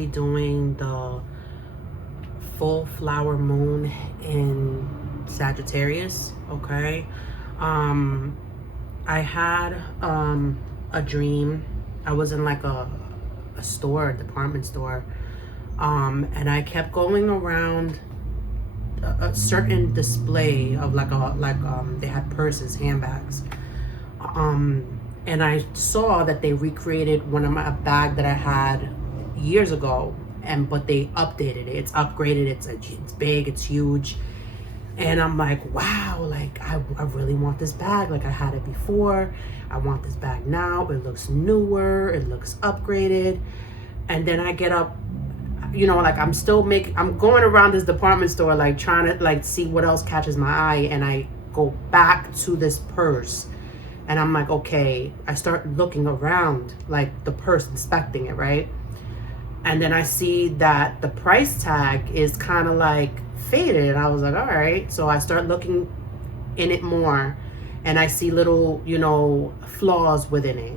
be doing the full flower moon in Sagittarius. Okay. I had a dream. I was in like a store, a department store, and I kept going around a certain display of they had purses, handbags, and I saw that they recreated a bag that I had years ago, but they updated it. It's upgraded. It's big. It's huge. And I'm like, wow, like I really want this bag. Like I had it before. I want this bag now. It looks newer. It looks upgraded. And then I get up, like I'm going around this department store, like trying to like see what else catches my eye. And I go back to this purse and I'm like, okay, I start looking around like the purse, inspecting it, right? And then I see that the price tag is kind of like faded. I was like, all right. So I start looking in it more and I see little, flaws within it.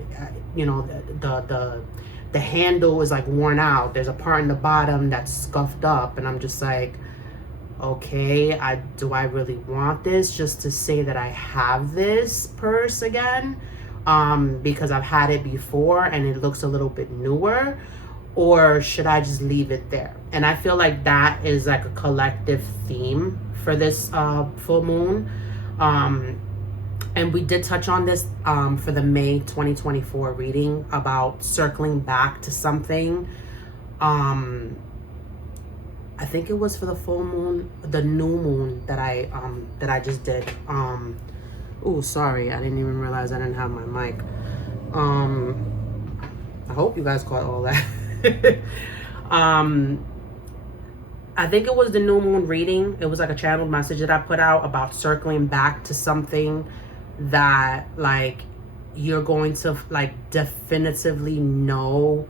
The handle is like worn out. There's a part in the bottom that's scuffed up, and I'm just like, okay, do I really want this just to say that I have this purse again? Because I've had it before and it looks a little bit newer, or should I just leave it there? And I feel like that is like a collective theme for this full moon. And we did touch on this for the May 2024 reading about circling back to something. I think it was for the full moon, the new moon that I just did. Oh, sorry, I didn't even realize I didn't have my mic. I hope you guys caught all that. I think it was the new moon reading. It was like a channeled message that I put out about circling back to something that like you're going to like definitively know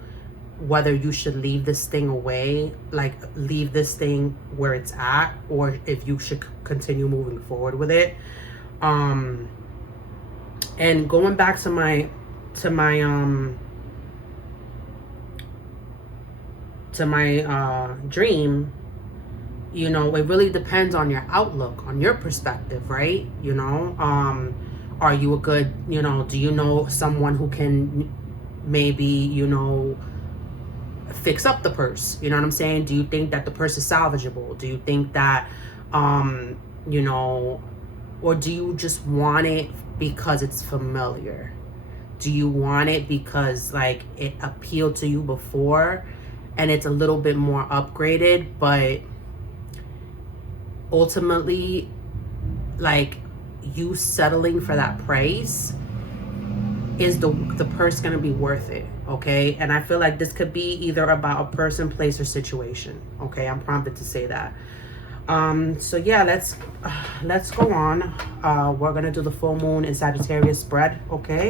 whether you should leave this thing away, like leave this thing where it's at, or if you should continue moving forward with it. And going back to my dream, it really depends on your outlook, on your perspective, right? Are you a good, do you know someone who can maybe, fix up the purse? You know what I'm saying? Do you think that the purse is salvageable? Do you think that, or do you just want it because it's familiar? Do you want it because like it appealed to you before and it's a little bit more upgraded, but ultimately like you settling for that price, is the purse gonna be worth it? Okay. And I feel like this could be either about a person, place, or situation. Okay, I'm prompted to say that. So yeah, let's go on. We're gonna do the full moon in Sagittarius spread. Okay.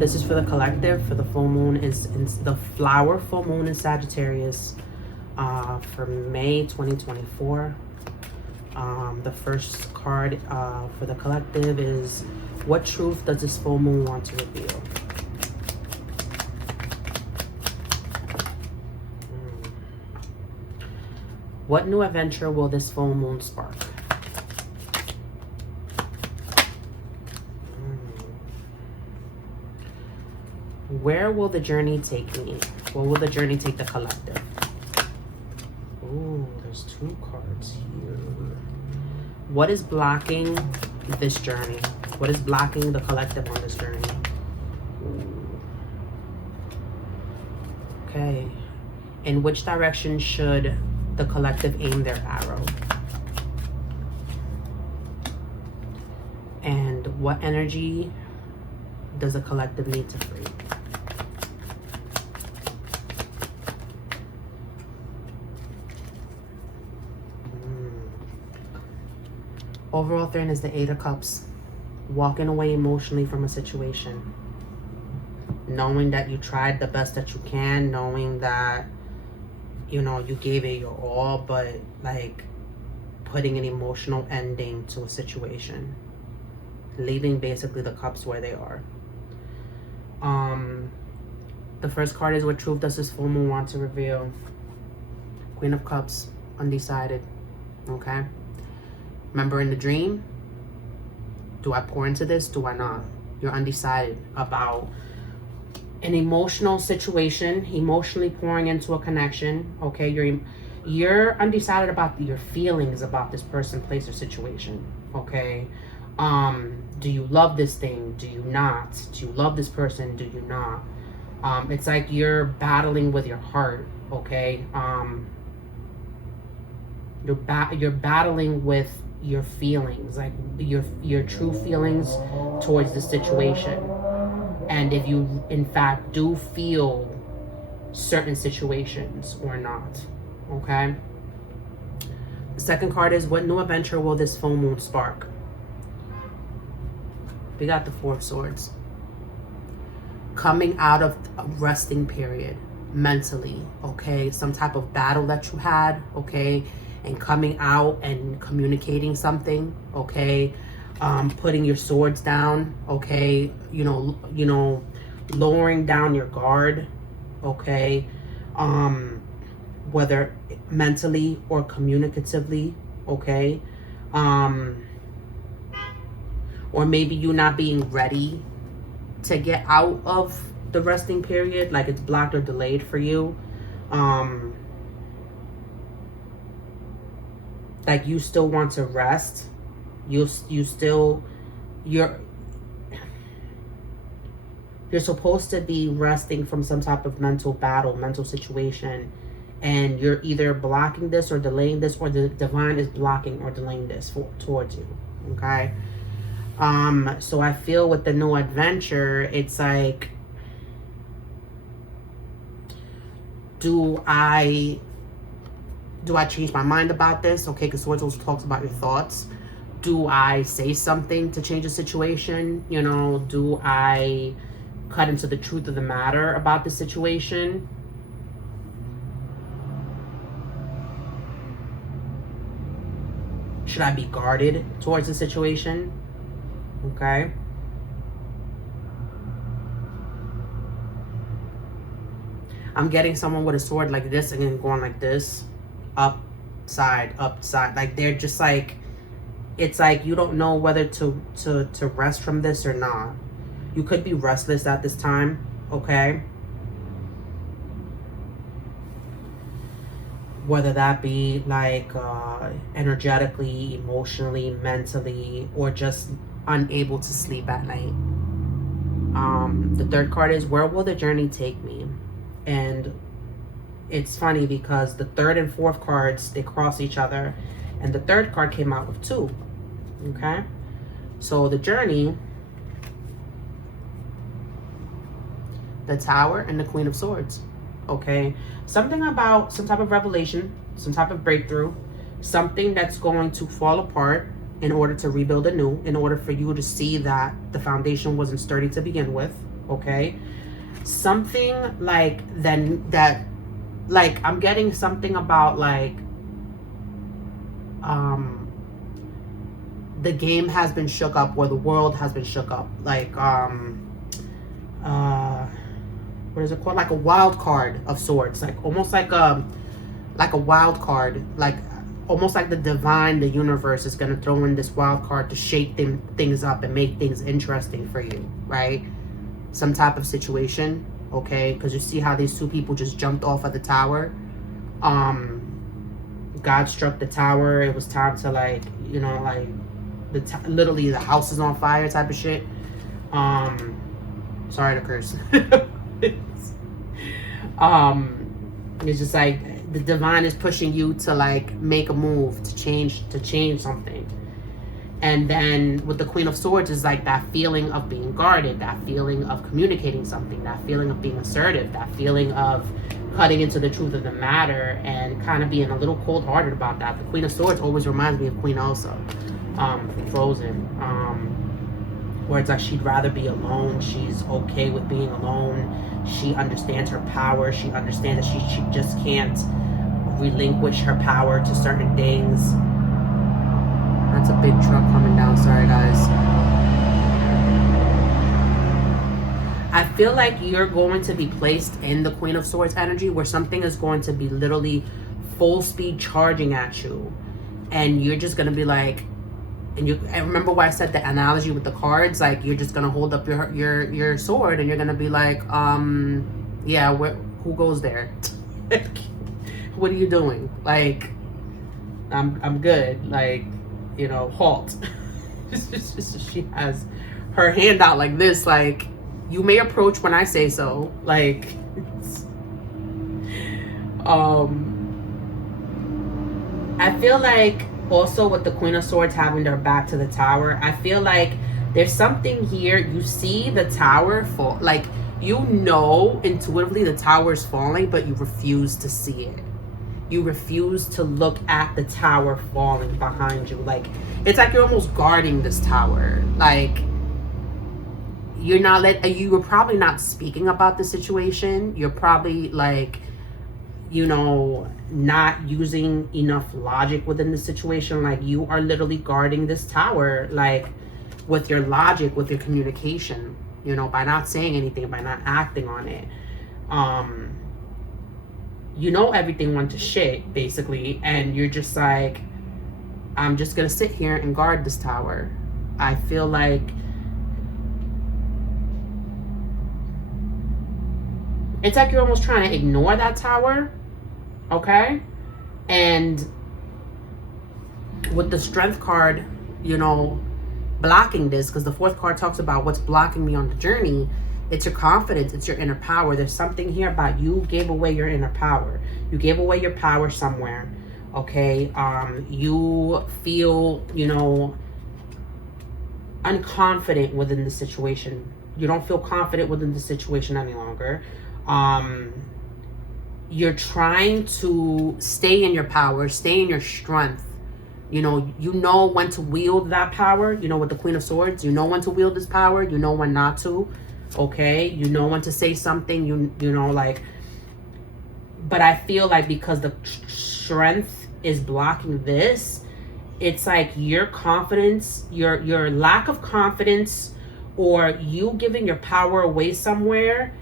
This is for the collective. For the full moon is in the flower full moon in Sagittarius for May 2024. The first card for the collective is, what truth does this full moon want to reveal? What new adventure will this full moon spark? Where will the journey take me? Where will the journey take the collective? Ooh, there's two cards here. What is blocking this journey? What is blocking the collective on this journey? Ooh. Okay. In which direction should the collective aim their arrow? And what energy does the collective need to free? Overall thing is the Eight of Cups. Walking away emotionally from a situation. Knowing that you tried the best that you can. Knowing that, you gave it your all. But, like, putting an emotional ending to a situation. Leaving basically the cups where they are. The first card is what truth does this full moon want to reveal? Queen of Cups, undecided. Okay. Remember in the dream, do I pour into this? Do I not? You're undecided about an emotional situation, emotionally pouring into a connection. Okay. You're undecided about your feelings about this person, place, or situation. Okay. Do you love this thing? Do you not? Do you love this person? Do you not? It's like you're battling with your heart. Okay. You're battling with your feelings, like your true feelings towards the situation. And if you in fact do feel certain situations or not. Okay. The second card is what new adventure will this full moon spark? We got the Four of Swords. Coming out of a resting period mentally, okay? Some type of battle that you had, okay? And coming out and communicating something, okay? Putting your swords down, okay? You know, lowering down your guard, okay? Whether mentally or communicatively, okay? Or maybe you not being ready to get out of the resting period, like it's blocked or delayed for you. Like you still want to rest. You're supposed to be resting from some type of mental battle, mental situation, and you're either blocking this or delaying this, or the divine is blocking or delaying this towards you. Okay. So I feel with the new adventure, it's like, do I change my mind about this? Okay, because Swords also talks about your thoughts. Do I say something to change the situation? You know, do I cut into the truth of the matter about the situation? Should I be guarded towards the situation? Okay. I'm getting someone with a sword like this and then going like this. Upside. Like they're just like, it's like you don't know whether to rest from this or not. You could be restless at this time. Okay. Whether that be like energetically, emotionally, mentally, or just unable to sleep at night. The third card is where will the journey take me? And it's funny because the third and fourth cards, they cross each other, and the third card came out with 2. Okay, so the journey, the Tower and the Queen of Swords. Okay, something about some type of revelation, some type of breakthrough, something that's going to fall apart in order to rebuild anew, in order for you to see that the foundation wasn't sturdy to begin with. Okay, something like that, like I'm getting something about like the game has been shook up, or the world has been shook up, like what is it called, like a wild card of sorts, like almost like a wild card, like almost like the divine, the universe is going to throw in this wild card to shake things up and make things interesting for you, right? Some type of situation, okay? Because you see how these 2 people just jumped off of the tower. God struck the tower. It was time to, like, you know, like literally the house is on fire type of shit. Sorry to curse. It's just like the divine is pushing you to like make a move, to change something. And then with the Queen of Swords is like that feeling of being guarded, that feeling of communicating something, that feeling of being assertive, that feeling of cutting into the truth of the matter, and kind of being a little cold-hearted about that. The Queen of Swords always reminds me of Queen Elsa from Frozen, where it's like she'd rather be alone. She's okay with being alone. She understands her power. She understands that she just can't relinquish her power to certain things. That's a big truck coming down. Sorry, guys. I feel like you're going to be placed in the Queen of Swords energy where something is going to be literally full speed charging at you, and you're just going to be like, and remember why I said the analogy with the cards, like you're just going to hold up your sword and you're going to be like, yeah, who goes there? What are you doing? Like, I'm good. Like, you know, halt. She has her hand out like this, like, you may approach when I say so. Like, I feel like also with the Queen of Swords having their back to the Tower, I feel like there's something here. You see the Tower fall, like, you know intuitively the Tower is falling, but you refuse to see it. You refuse to look at the Tower falling behind you. Like, it's like you're almost guarding this Tower. Like, you were probably not speaking about the situation. You're probably, like, you know, not using enough logic within the situation. Like, you are literally guarding this Tower, like, with your logic, with your communication, you know, by not saying anything, by not acting on it. You know, everything went to shit, basically, and you're just like, I'm just gonna sit here and guard this Tower. I feel like it's like you're almost trying to ignore that Tower, okay? And with the Strength card, you know, blocking this, because the 4th card talks about what's blocking me on the journey. It's your confidence. It's your inner power. There's something here about you gave away your inner power. You gave away your power somewhere, okay? You feel, you know, unconfident within the situation. You don't feel confident within the situation any longer. You're trying to stay in your power, stay in your strength. You know when to wield that power. You know, with the Queen of Swords, you know when to wield this power. You know when not to. Okay, you know when to say something. You know, like, but I feel like because the strength is blocking this, it's like your confidence, your lack of confidence, or you giving your power away somewhere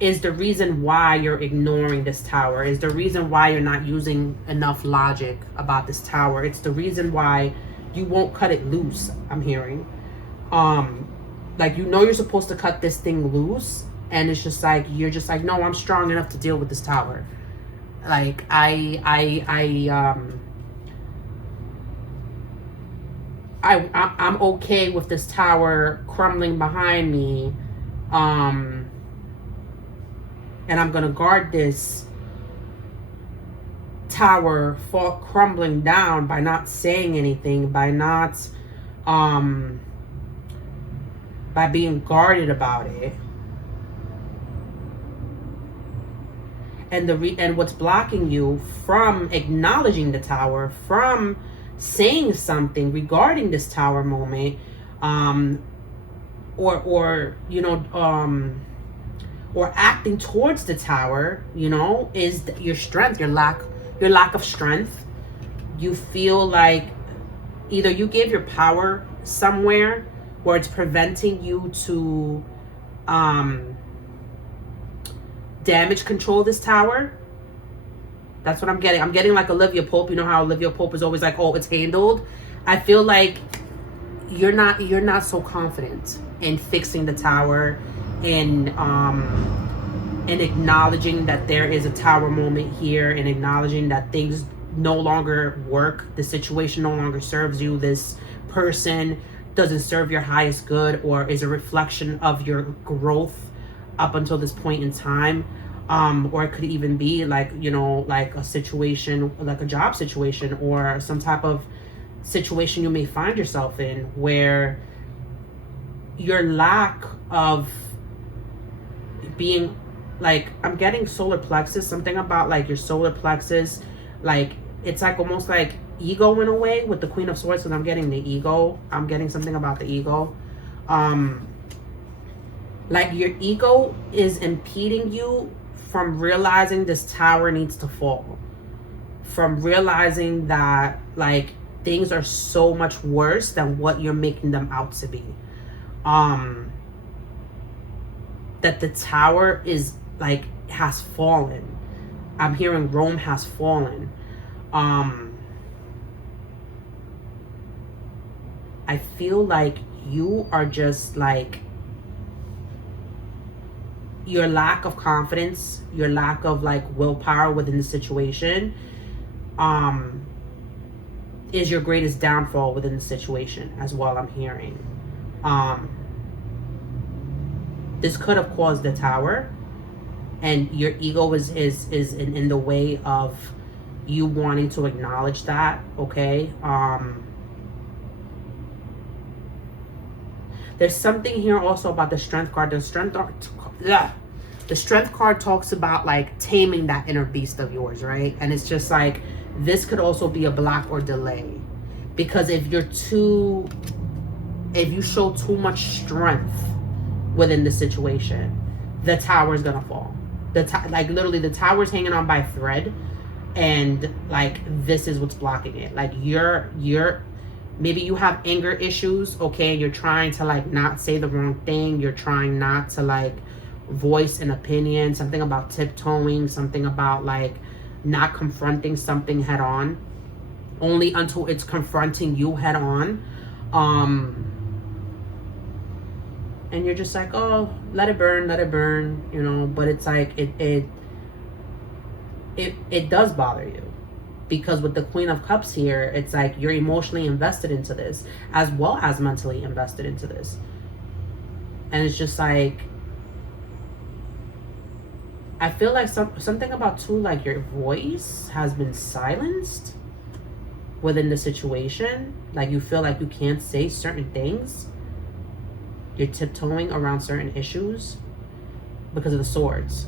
is the reason why you're ignoring this Tower, is the reason why you're not using enough logic about this Tower. It's the reason why you won't cut it loose, I'm hearing. Like, you know you're supposed to cut this thing loose, and it's just like, you're just like, no, I'm strong enough to deal with this Tower. Like, I'm okay with this Tower crumbling behind me, and I'm gonna guard this Tower crumbling down by not saying anything, by not, by being guarded about it. And what's blocking you from acknowledging the Tower, from saying something regarding this Tower moment, or you know, or acting towards the Tower, you know, is your strength, your lack of strength. You feel like either you gave your power somewhere where it's preventing you to damage control this Tower. That's what I'm getting. I'm getting like Olivia Pope. You know how Olivia Pope is always like, oh, it's handled. I feel like you're not so confident in fixing the Tower, in acknowledging that there is a Tower moment here, and acknowledging that things no longer work. The situation no longer serves you. This person doesn't serve your highest good, or is a reflection of your growth up until this point in time. Or it could even be like, you know, like a situation, like a job situation, or some type of situation you may find yourself in where your lack of being, like, I'm getting solar plexus, something about like your solar plexus, like it's like almost like ego in a way with the Queen of Swords, because I'm getting the ego. I'm getting something about the ego. Like your ego is impeding you from realizing this Tower needs to fall, from realizing that like things are so much worse than what you're making them out to be. that the tower is like has fallen. I'm hearing Rome has fallen. I feel like you are just like, your lack of confidence, your lack of like willpower within the situation, is your greatest downfall within the situation as well, I'm hearing. This could have caused the tower, and your ego is in the way of you wanting to acknowledge that, okay? There's something here also about the strength card. The strength card talks about like taming that inner beast of yours, right? And it's just like, this could also be a block or delay, because if you show too much strength within the situation, the tower is gonna fall. Like literally the tower's hanging on by a thread, and like this is what's blocking it. Like you're maybe you have anger issues, okay, and you're trying to like not say the wrong thing, you're trying not to like voice an opinion, something about tiptoeing, something about like not confronting something head on, only until it's confronting you head on. And you're just like, oh, let it burn, you know. But it's like it does bother you, because with the Queen of Cups here, it's like you're emotionally invested into this as well as mentally invested into this. And it's just like, I feel like something about too, like your voice has been silenced within the situation. Like you feel like you can't say certain things. You're tiptoeing around certain issues because of the swords.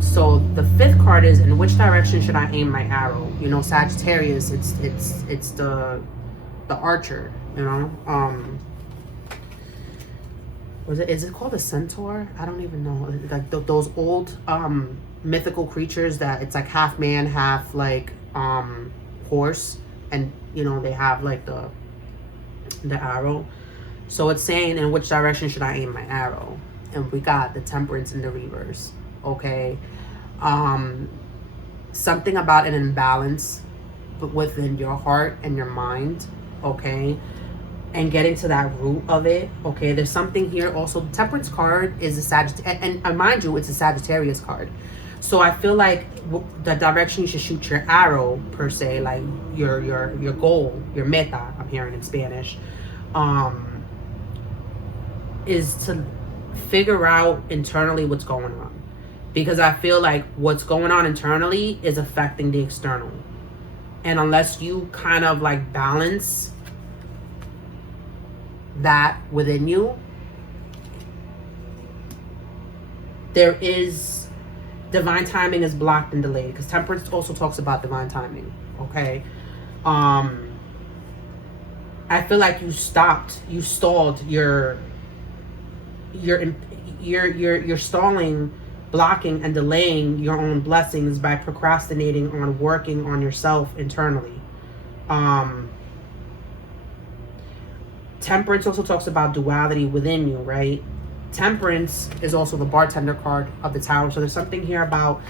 So the 5th card is, in which direction should I aim my arrow? You know, Sagittarius, it's the archer, you know. Is it called a centaur? I don't even know. Like those old mythical creatures that it's like half man, half like horse, and you know they have like the arrow. So it's saying, in which direction should I aim my arrow? And we got the Temperance in the reverse. Okay. Something about an imbalance within your heart and your mind, okay, and getting to that root of it. Okay, there's something here also. The Temperance card is a Sagittarius, and mind you, it's a Sagittarius card. So I feel like the direction you should shoot your arrow, per se, like your goal, your meta, I'm hearing in Spanish, is to figure out internally what's going on. Because I feel like what's going on internally is affecting the external. And unless you kind of like balance that within you, there is divine timing is blocked and delayed. Because Temperance also talks about divine timing. Okay. I feel like you stalled you're stalling, blocking and delaying your own blessings by procrastinating on working on yourself internally. Temperance also talks about duality within you, right? Temperance is also the bartender card of the Tower. So there's something here about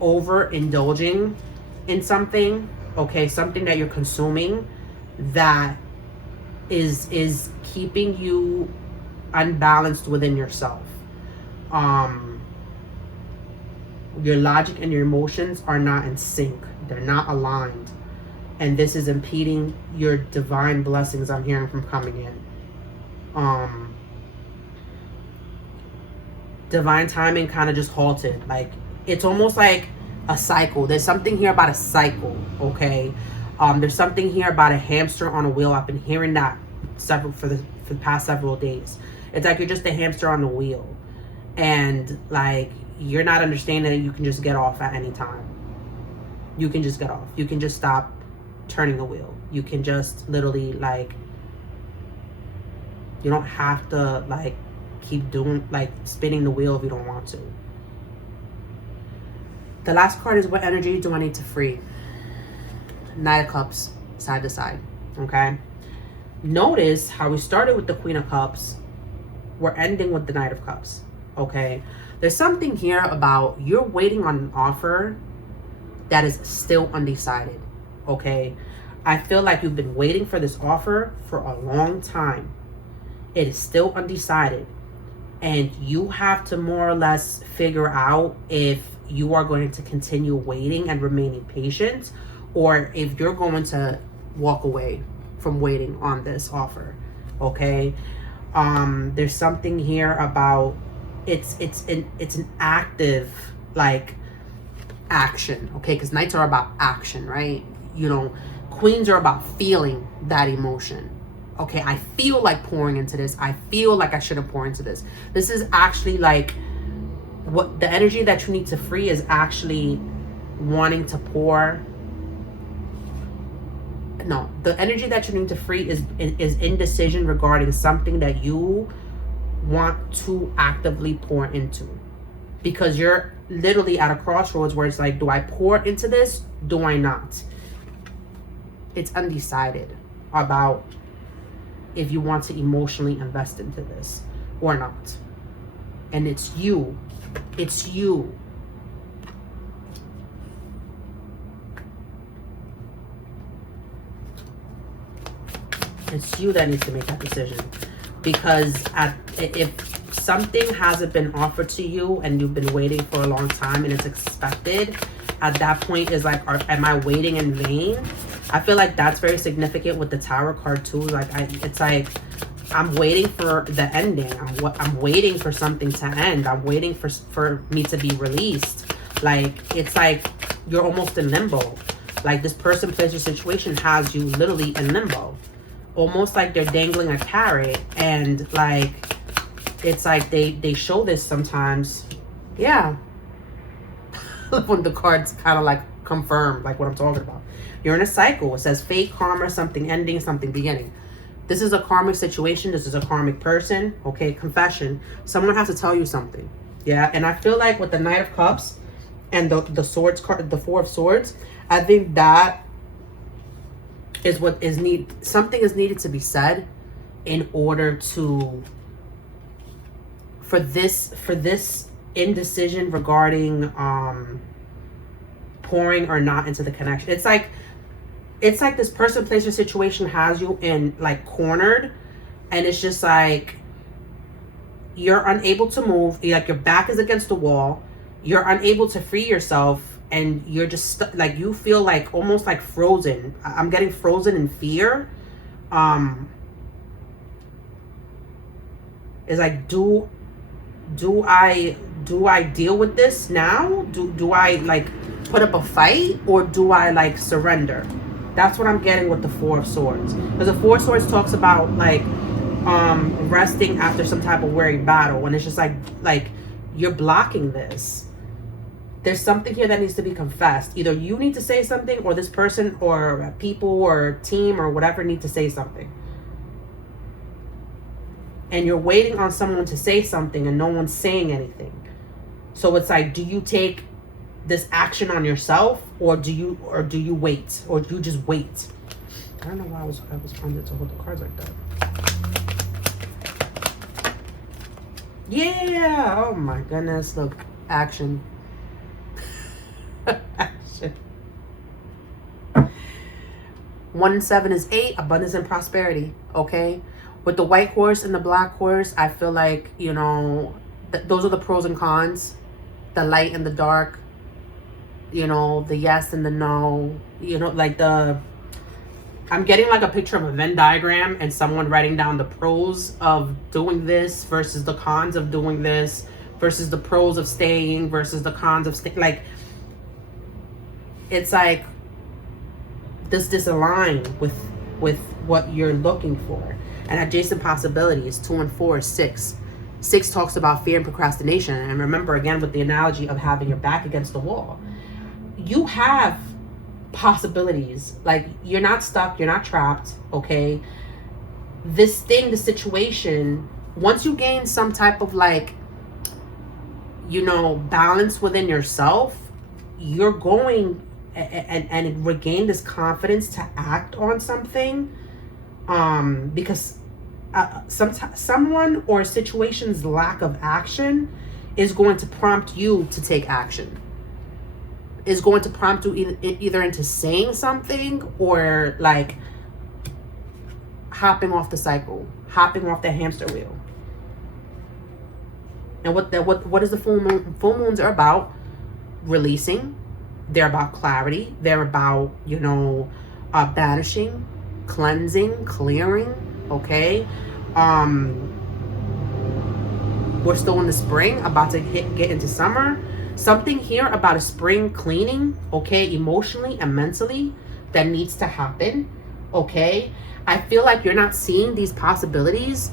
overindulging in something, okay, something that you're consuming that is keeping you unbalanced within yourself. Your logic and your emotions are not in sync. They're not aligned. And this is impeding your divine blessings I'm hearing from coming in. Divine timing kind of just halted. Like, it's almost like a cycle. There's something here about a cycle, okay? There's something here about a hamster on a wheel. I've been hearing that for the past several days. It's like you're just a hamster on the wheel. And, like, you're not understanding that you can just get off at any time. You can just get off. You can just stop turning the wheel. You can just literally, like, you don't have to, like, keep doing, like, spinning the wheel if you don't want to. The last card is, what energy do I need to free? Knight of Cups, side to side, okay? Notice how we started with the Queen of Cups, we're ending with the Knight of Cups. Okay, there's something here about you're waiting on an offer that is still undecided. Okay, I feel like you've been waiting for this offer for a long time. It is still undecided, and you have to more or less figure out if you are going to continue waiting and remaining patient, or if you're going to walk away from waiting on this offer. Okay, there's something here about it's an active, like, action. Okay, because knights are about action, right? You know, queens are about feeling that emotion. Okay, I feel like pouring into this. I feel like I shouldn't pour into this. This is actually like what the energy that you need to free is actually wanting to pour. No, the energy that you need to free is indecision regarding something that you want to actively pour into, because you're literally at a crossroads where it's like, do I pour into this? Do I not? It's undecided about if you want to emotionally invest into this or not. And it's you. It's you. It's you that needs to make that decision. Because if something hasn't been offered to you and you've been waiting for a long time and it's expected, at that point is like, am I waiting in vain? I feel like that's very significant with the Tower card too. Like, it's like, I'm waiting for the ending. I'm waiting for something to end. I'm waiting for me to be released. Like, it's like you're almost in limbo. Like, this person, place, or situation has you literally in limbo. Almost like they're dangling a carrot, and like, it's like they show this sometimes. Yeah. When the cards kind of like confirm like what I'm talking about. You're in a cycle. It says fate, karma, something ending, something beginning. This is a karmic situation. This is a karmic person. Okay, confession. Someone has to tell you something. Yeah, and I feel like with the Knight of Cups and the Swords card, the Four of Swords, I think that is what is need. Something is needed to be said in order to for this indecision regarding pouring or not into the connection. It's like this person, place, or situation has you in like cornered, and it's just like you're unable to move. Like, your back is against the wall. You're unable to free yourself, and you're just like, you feel like almost like frozen. I'm getting frozen in fear. It's like, do I deal with this now? Do I like put up a fight, or do I like surrender? That's what I'm getting with the Four of Swords. Because the Four of Swords talks about like resting after some type of weary battle, and it's just like you're blocking this. There's something here that needs to be confessed. Either you need to say something, or this person or people or team or whatever need to say something. And you're waiting on someone to say something, and no one's saying anything. So it's like, do you take this action on yourself, or do you wait, or do you just wait? I don't know why I was wanted to hold the cards like that. Yeah. Oh my goodness. Look, action. Action. 1 and 7 is 8. Abundance and prosperity. Okay. With the white horse and the black horse, I feel like, you know, those are the pros and cons. The light and the dark. You know, the yes and the no. You know, like I'm getting like a picture of a Venn diagram and someone writing down the pros of doing this versus the cons of doing this, versus the pros of staying versus the cons of staying. Like, it's like, does this align with what you're looking for? And adjacent possibilities, 2 and 4 is 6. 6 talks about fear and procrastination. And remember, again, with the analogy of having your back against the wall, you have possibilities. Like, you're not stuck, you're not trapped. Okay, the situation, once you gain some type of like, you know, balance within yourself, you're going and regain this confidence to act on something. Because someone or situation's lack of action is going to prompt you to take action. Is going to prompt you either into saying something or like hopping off the cycle, hopping off the hamster wheel. And what is the full moon? Full moons are about releasing. They're about clarity. They're about, you know, banishing, cleansing, clearing. Okay. We're still in the spring, about to get into summer. Something here about a spring cleaning, okay, emotionally and mentally, that needs to happen. Okay. I feel like you're not seeing these possibilities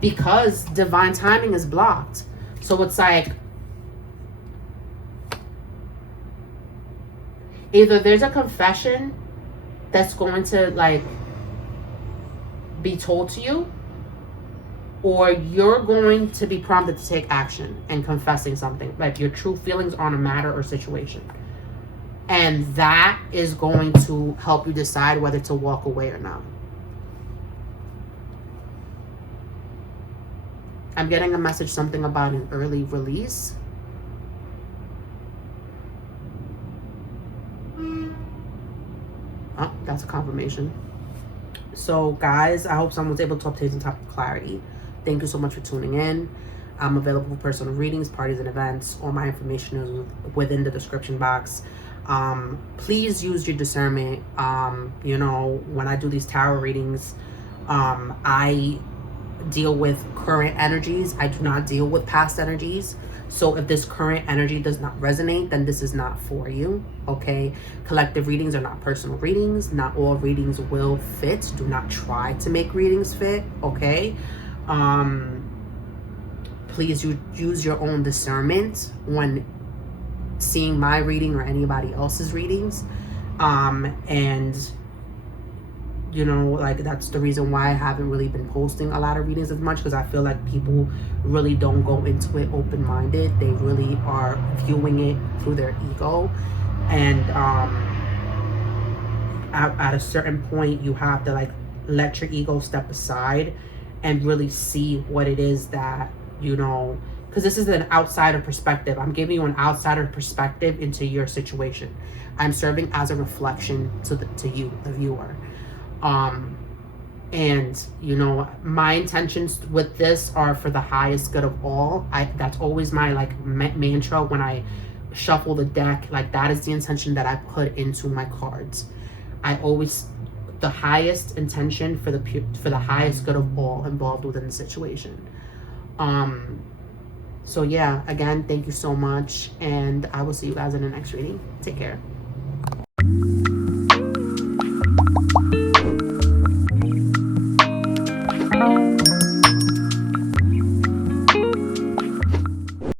because divine timing is blocked. So it's like either there's a confession that's going to like be told to you, or you're going to be prompted to take action and confessing something, like your true feelings on a matter or situation. And that is going to help you decide whether to walk away or not. I'm getting a message, something about an early release. Oh, that's a confirmation. So guys, I hope someone was able to obtain some type of clarity. Thank you so much for tuning in. I'm available for personal readings, parties, and events. All my information is within the description box. Please use your discernment. You know, when I do these tarot readings, I deal with current energies. I do not deal with past energies. So if this current energy does not resonate, then this is not for you. Okay. Collective readings are not personal readings. Not all readings will fit. Do not try to make readings fit. Okay. Please use your own discernment when seeing my reading or anybody else's readings. And you know, like that's the reason why I haven't really been posting a lot of readings as much, because I feel like people really don't go into it open-minded. They really are viewing it through their ego. And at a certain point, you have to like let your ego step aside and really see what it is that, you know, because this is an outsider perspective. I'm giving you an outsider perspective into your situation. I'm serving as a reflection to you, the viewer. And you know, my intentions with this are for the highest good of all. That's always my like mantra when I shuffle the deck. Like that is the intention that I put into my cards. I always, the highest intention for the highest good of all involved within the situation. So yeah, again, thank you so much, and I will see you guys in the next reading. Take care.